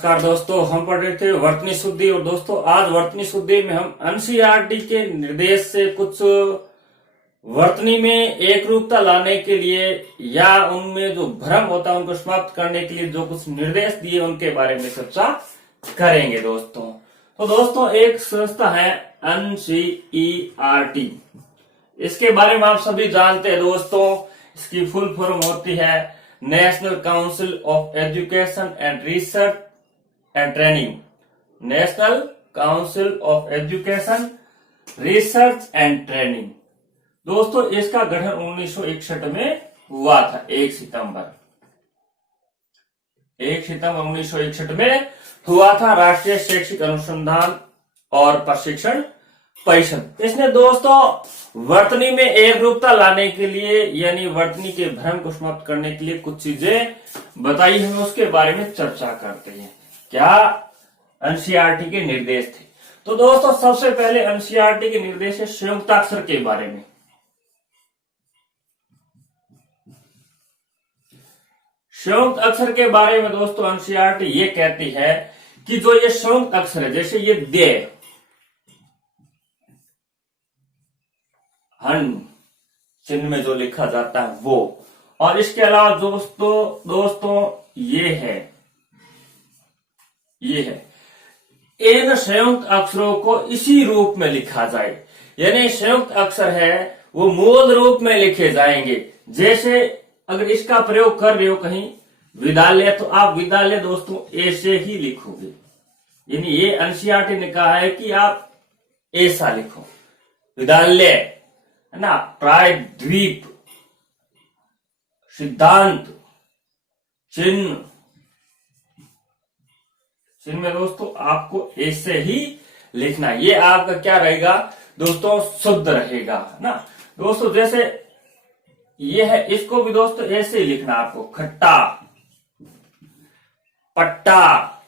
नमस्कार दोस्तों, हम पढ़ रहे थे वर्तनी शुद्धि। और दोस्तों आज वर्तनी शुद्धि में हम एनसीईआरटी के निर्देश से कुछ वर्तनी में एक रूपता लाने के लिए या उनमें जो भ्रम होता है उनको समाप्त करने के लिए जो कुछ निर्देश दिए उनके बारे में चर्चा करेंगे दोस्तों। तो दोस्तों एक संस्था है एनसीईआरटी, इसके बारे में आप सभी जानते हैं दोस्तों। इसकी फुल फॉर्म होती है national council of education and research and training. National council of education research and training. दोस्तों इसका गठन 1961 में हुआ था। 1 सितंबर 1961 में हुआ था। राष्ट्रीय शैक्षिक अनुसंधान और प्रशिक्षण परिषद। इसने दोस्तों वर्तनी में एक रूपता लाने के लिए यानी वर्तनी के भ्रम को समाप्त करने के लिए कुछ चीजें बताई हैं, उसके बारे में चर्चा करते हैं। क्या एनसीईआरटी के निर्देश थे? तो दोस्तों सबसे पहले एनसीईआरटी के निर्देश है संयुक्ताक्षर के बारे में। संयुक्त अक्षर के बारे में दोस्तों एनसीईआरटी ये कहती है कि जो ये संयुक्त अक्षर है, जैसे ये दे हन चिन्ह में जो लिखा जाता है वो, और इसके अलावा दोस्तों ये है इन संयुक्त अक्षरों को इसी रूप में लिखा जाए। यानी संयुक्त अक्षर है वो मूल रूप में लिखे जाएंगे। जैसे अगर इसका प्रयोग कर रहे हो कहीं विद्यालय, तो आप विद्यालय दोस्तों ऐसे ही लिखोगे। यानी ये एनसीईआरटी ने कहा है कि आप ऐसा लिखो विद्यालय, है ना। प्रायद्वीप, सिद्धांत, चिन्ह में दोस्तों आपको ऐसे ही लिखना है। ये आपका क्या रहेगा दोस्तों, शुद्ध रहेगा, है ना दोस्तों। जैसे ये है, इसको भी दोस्तों ऐसे ही लिखना आपको। खट्टा, पट्टा,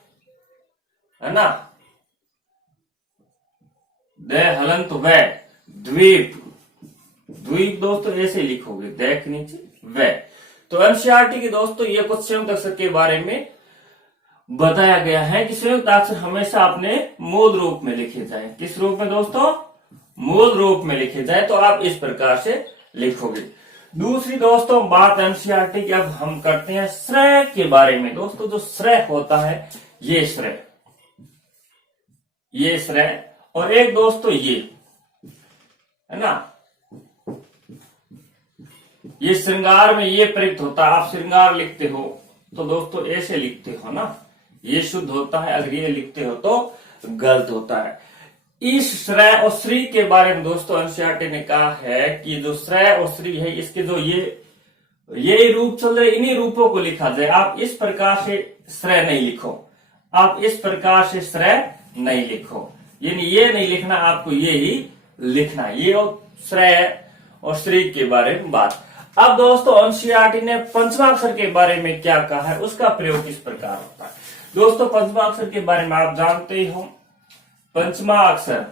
है ना। दे हलंत वे, द्वीप दोस्तों ऐसे लिखोगे, दे के नीचे वे। तो एनसीईआरटी की दोस्तों ये कुछ संयुक्त अक्षर के बारे में बताया गया है कि संयुक्त अक्षर हमेशा अपने मूल रूप में लिखे जाए। किस रूप में दोस्तों? मूल रूप में लिखे जाए। तो आप इस प्रकार से लिखोगे। दूसरी दोस्तों बात एनसीईआरटी की अब हम करते हैं श्रेय के बारे में। दोस्तों जो श्रेय होता है, ये श्रेय और एक दोस्तों ये, है ना, ये श्रृंगार में ये प्रयुक्त होता है। आप श्रृंगार लिखते हो तो दोस्तों ऐसे लिखते हो ना, ये शुद्ध होता है। अगर ये लिखते हो तो गलत होता है। इस श्रेय और श्री के बारे में दोस्तों एनसीईआरटी ने कहा है कि जो श्रेय और श्री है, इसके जो ये रूप चल रहे, इन्हीं रूपों को लिखा जाए। आप इस प्रकार से श्रेय नहीं लिखो, आप इस प्रकार से श्रेय नहीं लिखो। यानी ये नहीं लिखना, आपको ये ही लिखना। ये और श्रेय और श्री के बारे में बात। अब दोस्तों एनसीईआरटी ने पंचमाक्षर के बारे में क्या कहा है, उसका प्रयोग किस प्रकार होता है। दोस्तों पंचमाक्षर के बारे में आप जानते ही हो। पंचमाक्षर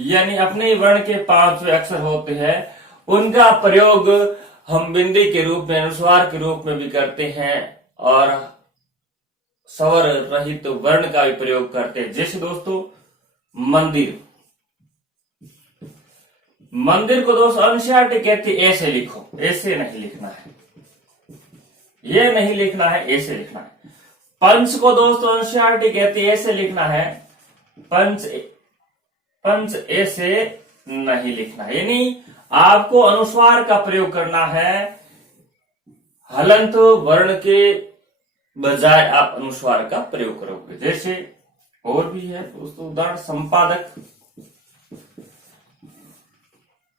यानी अपने वर्ण के 5 अक्षर होते हैं, उनका प्रयोग हम बिंदी के रूप में, अनुस्वार के रूप में भी करते हैं और स्वर रहित वर्ण का भी प्रयोग करते हैं। जैसे दोस्तों मंदिर को दोस्तों एनसीईआरटी कहती है ऐसे लिखो, ऐसे नहीं लिखना है, ये नहीं लिखना है, ऐसे लिखना है। पंच को दोस्तों एनसीईआरटी कहती है ऐसे लिखना है, पंच ऐसे नहीं लिखना है। यानी आपको अनुस्वार का प्रयोग करना है। हलंत वर्ण के बजाय आप अनुस्वार का प्रयोग करोगे। जैसे और भी है दोस्तों उदाहरण,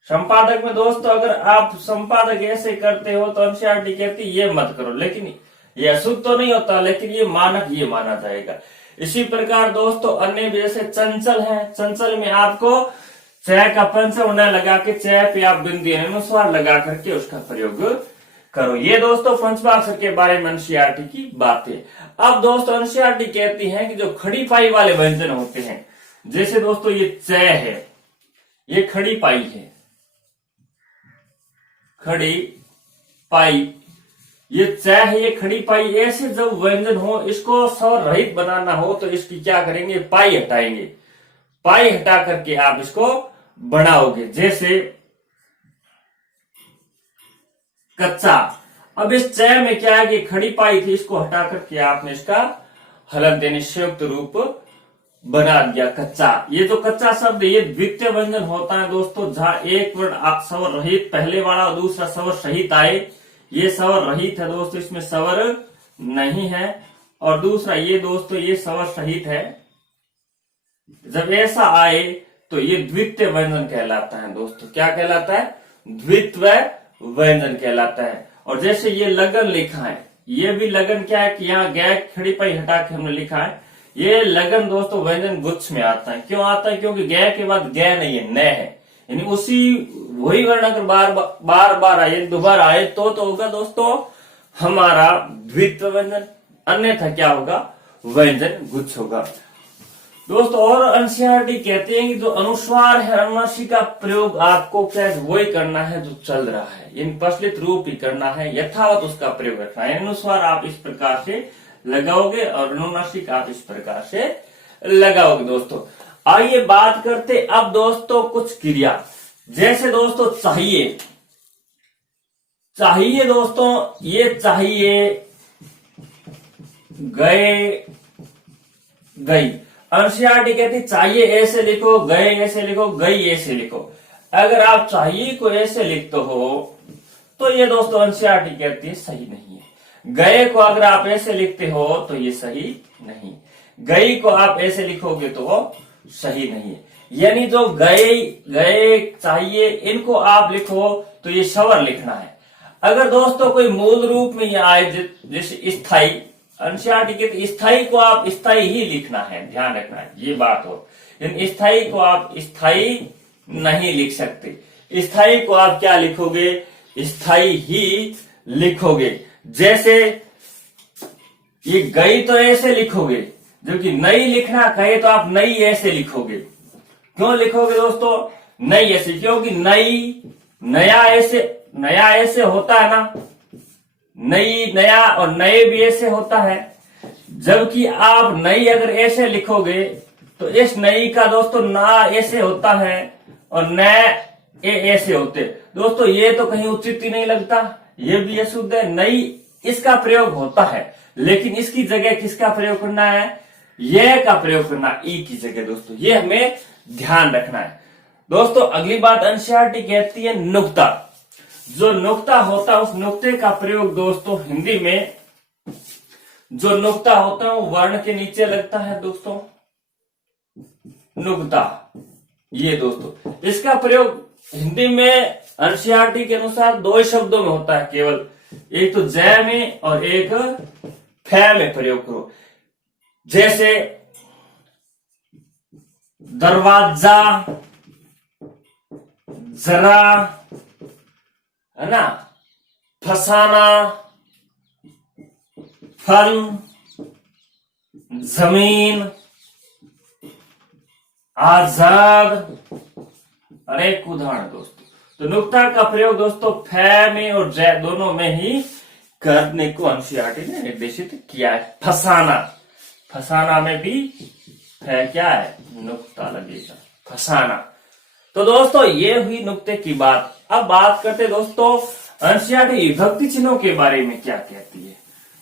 संपादक में दोस्तों अगर आप संपादक ऐसे करते हो तो एनसीईआरटी कहती ये मत करो। लेकिन ये अशुद्ध तो नहीं होता, लेकिन ये मानक ये माना जाएगा। इसी प्रकार दोस्तों अन्य भी जैसे चंचल है, चंचल में आपको चय का पंचम न लगा के चय पे आप बिंदी अनुस्वार लगा करके उसका प्रयोग करो। ये दोस्तों पंचमाक्षर के बारे में एनसीईआरटी की बात है। अब दोस्तों एनसीईआरटी कहती है कि जो खड़ी पाई वाले व्यंजन होते हैं, जैसे दोस्तों ये चय है, ये खड़ी पाई है, खड़ी पाई ये च है, ये खड़ी पाई, ऐसे जब व्यंजन हो इसको स्वर रहित बनाना हो तो इसकी क्या करेंगे, पाई हटाएंगे। पाई हटा करके आप इसको बनाओगे। जैसे कच्चा, अब इस च में क्या है कि खड़ी पाई थी, इसको हटा करके आपने इसका हलंत यानी संयुक्त रूप बना दिया कच्चा। ये जो कच्चा शब्द ये द्वितीय व्यंजन होता है दोस्तों, जहां एक वर्ण आप स्वर रहित पहले वाला और दूसरा स्वर सहित आए। ये स्वर रहित है दोस्तों, इसमें स्वर नहीं है। और दूसरा ये दोस्तों ये स्वर सहित है। जब ऐसा आए तो ये द्वितीय व्यंजन कहलाता है दोस्तों। क्या कहलाता है, द्वितीय व्यंजन कहलाता है। और जैसे ये लगन लिखा है, ये भी लगन क्या है कि यहाँ गै खड़ी पाई हटा के हमने लिखा है। ये लगन दोस्तों व्यंजन गुच्छ में आता है। क्यों आता है, क्योंकि गै के बाद गै नहीं है, न है, यानी उसी वही वर्ण अगर बार बार आए, दोबारा आए तो होगा दोस्तों हमारा द्वितीय व्यंजन, अन्यथा क्या होगा, व्यंजन गुच्छ होगा दोस्तों। और एनसीईआरटी कहते हैं कि जो अनुस्वार है, अनुनासिक का प्रयोग आपको क्या है वही करना है जो चल रहा है, यानी प्रचलित रूप ही करना है, यथावत उसका प्रयोग रखना है। अनुस्वार आप इस प्रकार से लगाओगे और अनुनासिक आप इस प्रकार से लगाओगे दोस्तों। आइए बात करते अब दोस्तों कुछ क्रिया। जैसे दोस्तों चाहिए, चाहिए दोस्तों, ये चाहिए, गए, गई। एनसीईआरटी कहती चाहिए ऐसे लिखो, गए ऐसे लिखो, गई ऐसे लिखो। अगर आप चाहिए को ऐसे लिखते हो तो ये दोस्तों एनसीईआरटी कहती है सही नहीं है। गए को अगर आप ऐसे लिखते हो तो ये सही नहीं, गई को आप ऐसे लिखोगे तो वो सही नहीं है। यानी जो गए, गए, चाहिए, इनको आप लिखो तो ये स्वर लिखना है। अगर दोस्तों कोई मूल रूप में ये आए, जैसे स्थाई, एनसीईआरटी के स्थाई को आप स्थाई ही लिखना है, ध्यान रखना है ये बात हो। लेकिन स्थाई को आप स्थाई नहीं लिख सकते। स्थाई को आप क्या लिखोगे, स्थाई ही लिखोगे। जैसे ये गई तो ऐसे लिखोगे, जबकि नई लिखना कहे तो आप नई ऐसे लिखोगे। क्यों लिखोगे दोस्तों नई ऐसे, क्योंकि नई, नया ऐसे होता है ना, नई, नया और नए भी ऐसे होता है। जबकि आप नई अगर ऐसे लिखोगे तो इस नई का दोस्तों ना ऐसे होता है और न ऐसे होते दोस्तों। ये तो कहीं उचित ही नहीं लगता, ये भी अशुद्ध है। नई इसका प्रयोग होता है, लेकिन इसकी जगह किसका प्रयोग करना है, यह का प्रयोग करना, ई की जगह दोस्तों। ये हमें ध्यान रखना है दोस्तों। अगली बात एनसीईआरटी कहती है नुक्ता। जो नुक्ता होता है उस नुक्ते का प्रयोग दोस्तों हिंदी में, जो नुक्ता होता है वो वर्ण के नीचे लगता है दोस्तों, नुक्ता। ये दोस्तों इसका प्रयोग हिंदी में एनसीईआरटी के अनुसार दो ही शब्दों में होता है केवल, एक तो जय में और एक फै में प्रयोग करो। जैसे दरवाजा, जरा, है ना, फसाना, फल, जमीन, आजाद, अनेक उदाहरण दोस्तों। तो नुक्ता का प्रयोग दोस्तों फै में और जय दोनों में ही करने को एनसीईआरटी ने निर्देशित किया है। फसाना, फसाना में भी फै क्या है, नुक्ता लगेगा, फसाना। तो दोस्तों ये हुई नुक्ते की बात। अब बात करते दोस्तों एनसीईआरटी विभक्ति चिन्हों के बारे में क्या कहती है।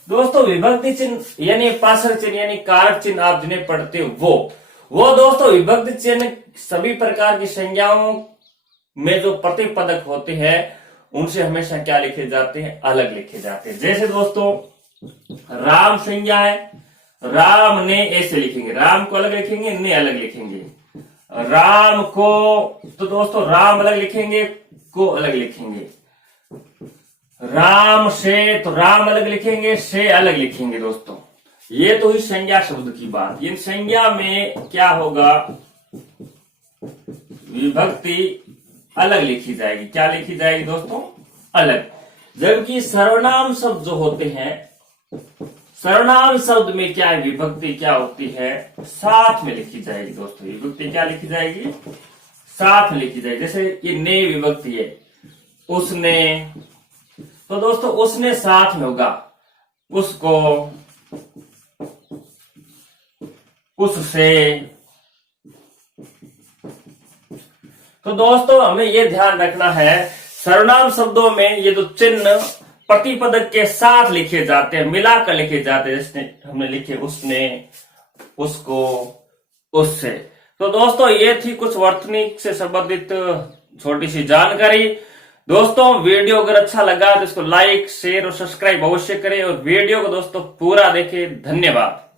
दोस्तों विभक्ति चिन्ह यानी पार्श्व चिन्ह यानी कारक चिन्ह आप जिन्हें पढ़ते हो वो दोस्तों विभक्ति चिन्ह सभी प्रकार की संज्ञाओं में जो प्रतिपदक होते हैं उनसे हमेशा क्या लिखे जाते हैं, अलग लिखे जाते हैं। जैसे दोस्तों राम संज्ञा है, राम ने ऐसे लिखेंगे, राम को अलग लिखेंगे, ने अलग लिखेंगे। राम को तो दोस्तों राम अलग लिखेंगे, को अलग लिखेंगे। राम से तो राम अलग लिखेंगे, से अलग लिखेंगे दोस्तों। ये तो ही संज्ञा शब्द की बात। इन संज्ञा में क्या होगा, विभक्ति अलग लिखी जाएगी। क्या लिखी जाएगी दोस्तों, अलग। जबकि सर्वनाम शब्द जो होते हैं, सर्वनाम शब्द में क्या है, विभक्ति क्या होती है, साथ में लिखी जाएगी दोस्तों। विभक्ति क्या लिखी जाएगी, साथ में लिखी जाएगी। जैसे ये ने विभक्ति है, उसने, तो दोस्तों उसने साथ में होगा, उसको, उससे। तो दोस्तों हमें ये ध्यान रखना है, सर्वनाम शब्दों में ये जो चिन्ह प्रतिपदक के साथ लिखे जाते हैं, मिलाकर लिखे जाते हैं, जैसे हमने लिखे उसने, उसको, उससे। तो दोस्तों ये थी कुछ वर्तनी से संबंधित छोटी सी जानकारी। दोस्तों वीडियो अगर अच्छा लगा तो इसको लाइक, शेयर और सब्सक्राइब अवश्य करें और वीडियो को दोस्तों पूरा देखें। धन्यवाद।